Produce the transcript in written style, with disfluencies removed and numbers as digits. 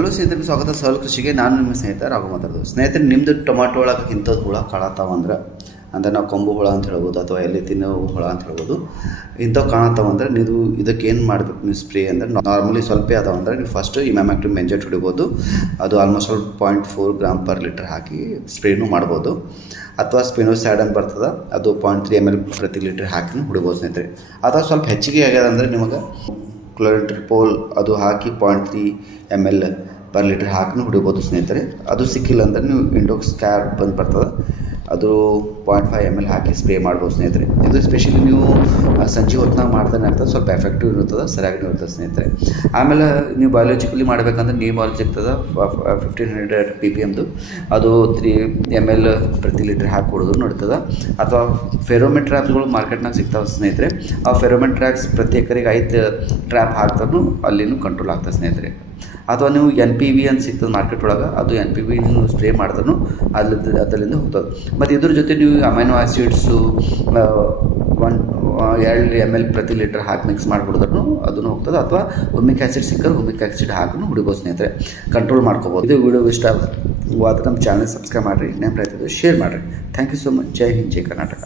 Hello ಸ್ನೇಹಿತರಿಗೆ ಸ್ವಾಗತ. ಸಹಲ್ ಕೃಷಿಗೆ ನಾನು ನಿಮ್ಮ ಸ್ನೇಹಿತ ರಾಘು ಮಾತಾಡೋದು. ಸ್ನೇಹಿತರೆ, ನಿಮ್ಮದು ಟೊಮಾಟೊ ಒಳಗೆ ಇಂಥದ್ದು ಹುಳ ಕಾಣತ್ತಾವಂದ್ರೆ ನಾವು ಕೊಂಬು ಹುಳ ಅಂತ ಹೇಳ್ಬೋದು ಅಥವಾ ಎಲ್ಲಿ ತಿನ್ನೋ ಹುಳ ಅಂತ ಹೇಳ್ಬೋದು. ಇಂಥವು ಕಾಣತ್ತಾವಂದ್ರೆ ನೀವು ಇದಕ್ಕೆ ಏನು ಮಾಡಬೇಕು, ನೀವು ಸ್ಪ್ರೇ ಅಂದರೆ ನಾರ್ಮಲಿ ಸ್ವಲ್ಪ ಅದಾವಂದ್ರೆ ನೀವು ಫಸ್ಟು ಇಮ್ಯಾಮ್ಯಾಕ್ಟಿವ್ ಮೆಂಜೆಟ್ ಹೊಡಿಬೋದು. ಅದು ಆಲ್ಮೋಸ್ಟ್ 0.4 ಗ್ರಾಮ್ ಪರ್ ಲೀಟರ್ ಹಾಕಿ ಸ್ಪ್ರೇನೂ ಮಾಡ್ಬೋದು. ಅಥವಾ ಸ್ಪಿನೋಸ್ಯಾಡ್ ಅಂತ ಬರ್ತದೆ, ಅದು 0.3 ml ಪ್ರತಿ ಲೀಟರ್ ಹಾಕಿ ಹೊಡಿಬೋದು ಸ್ನೇಹಿತರೆ. ಅಥವಾ ಸ್ವಲ್ಪ ಹೆಚ್ಚಿಗೆ ಆಗ್ಯದ ಅಂದರೆ ನಿಮಗೆ ಕ್ಲೋರಿಟ್ರಿಪೋಲ್ ಅದು ಹಾಕಿ 0.3 ml ಪರ್ ಲೀಟರ್ ಹಾಕಿ ಹೊಡಿಬೋದು ಸ್ನೇಹಿತರೆ. ಅದು ಸಿಕ್ಕಿಲ್ಲ ಅಂದರೆ ನೀವು ಇಂಡೋಕ್ಸ್ ಕ್ಯಾರ್ ಬಂದು ಬರ್ತದೆ, ಅದು 0.5 ml ಹಾಕಿ ಸ್ಪ್ರೇ ಮಾಡ್ಬೋದು ಸ್ನೇಹಿತರೆ. ಇದು ಸ್ಪೆಷಲಿ ನೀವು ಸಂಜೆ ಹೊತ್ತಿನಾಗ ಮಾಡ್ತಾನೆ ಆಗ್ತದೆ, ಸ್ವಲ್ಪ ಎಫೆಕ್ಟಿವ್ ಇರ್ತದೆ, ಸರಿಯಾಗಿ ಇರ್ತದೆ ಸ್ನೇಹಿತರೆ. ಆಮೇಲೆ ನೀವು ಬಯೋಲಜಿಕಲಿ ಮಾಡಬೇಕಂದ್ರೆ ನೀ ಬಾಲಜಿ ಇರ್ತದೆ 1500 ppmದು, ಅದು 3 ml ಪ್ರತಿ ಲೀಟರ್ ಹಾಕಿ ಹೊಡೆದ್ರು ನಡೀತದೆ. ಅಥವಾ ಫೆರೋಮೆನ್ ಟ್ರ್ಯಾಪ್ಸ್ಗಳು ಮಾರ್ಕೆಟ್ನಾಗ ಸಿಗ್ತಾವೆ ಸ್ನೇಹಿತರೆ. ಆ ಫೆರೋಮೆನ್ ಟ್ರ್ಯಾಪ್ಸ್ ಪ್ರತಿ ಎಕರೆಗೆ 5 ಟ್ರ್ಯಾಪ್ ಹಾಕ್ತಾರೂ ಅಲ್ಲಿನೂ ಕಂಟ್ರೋಲ್ ಆಗ್ತದೆ ಸ್ನೇಹಿತರೆ. ಅಥವಾ ನೀವು NPV ಅಂತ ಸಿಗ್ತದೆ ಮಾರ್ಕೆಟ್ ಒಳಗೆ, ಅದು NPV ನೀವು ಸ್ಪ್ರೇ ಮಾಡಿದ್ರೂ ಅದರಿಂದ ಹೋಗ್ತದೆ. ಮತ್ತು ಇದ್ರ ಜೊತೆ ನೀವು ಅಮೈನೋ ಆ್ಯಸಿಡ್ಸು 2 ml ಪ್ರತಿ ಲೀಟರ್ ಹಾಕಿ ಮಿಕ್ಸ್ ಮಾಡಿಬಿಡಿದ್ರೂ ಅದನ್ನು ಹೋಗ್ತದೆ. ಅಥವಾ ಹುಮಿಕ್ ಆ್ಯಸಿಡ್ ಸಿಕ್ಕರೆ ಹುಮಿಕ್ ಆ್ಯಸಿಡ್ ಹಾಕಿ ಹೊಡಿಬೋದು ಸ್ನೇಹಿತರೆ, ಕಂಟ್ರೋಲ್ ಮಾಡ್ಕೋಬೋದು. ಇದು ವಿಡಿಯೋ ಇಷ್ಟ ಆದ್ರೆ ನಮ್ಮ ಚಾನಲ್ ಸಬ್ಸ್ಕ್ರೈಬ್ ಮಾಡಿರಿ, ನೇಮ್ ರೈತದ್ದು ಶೇರ್ ಮಾಡಿರಿ. Thank you so much. Jai Hind, Jai Karnataka.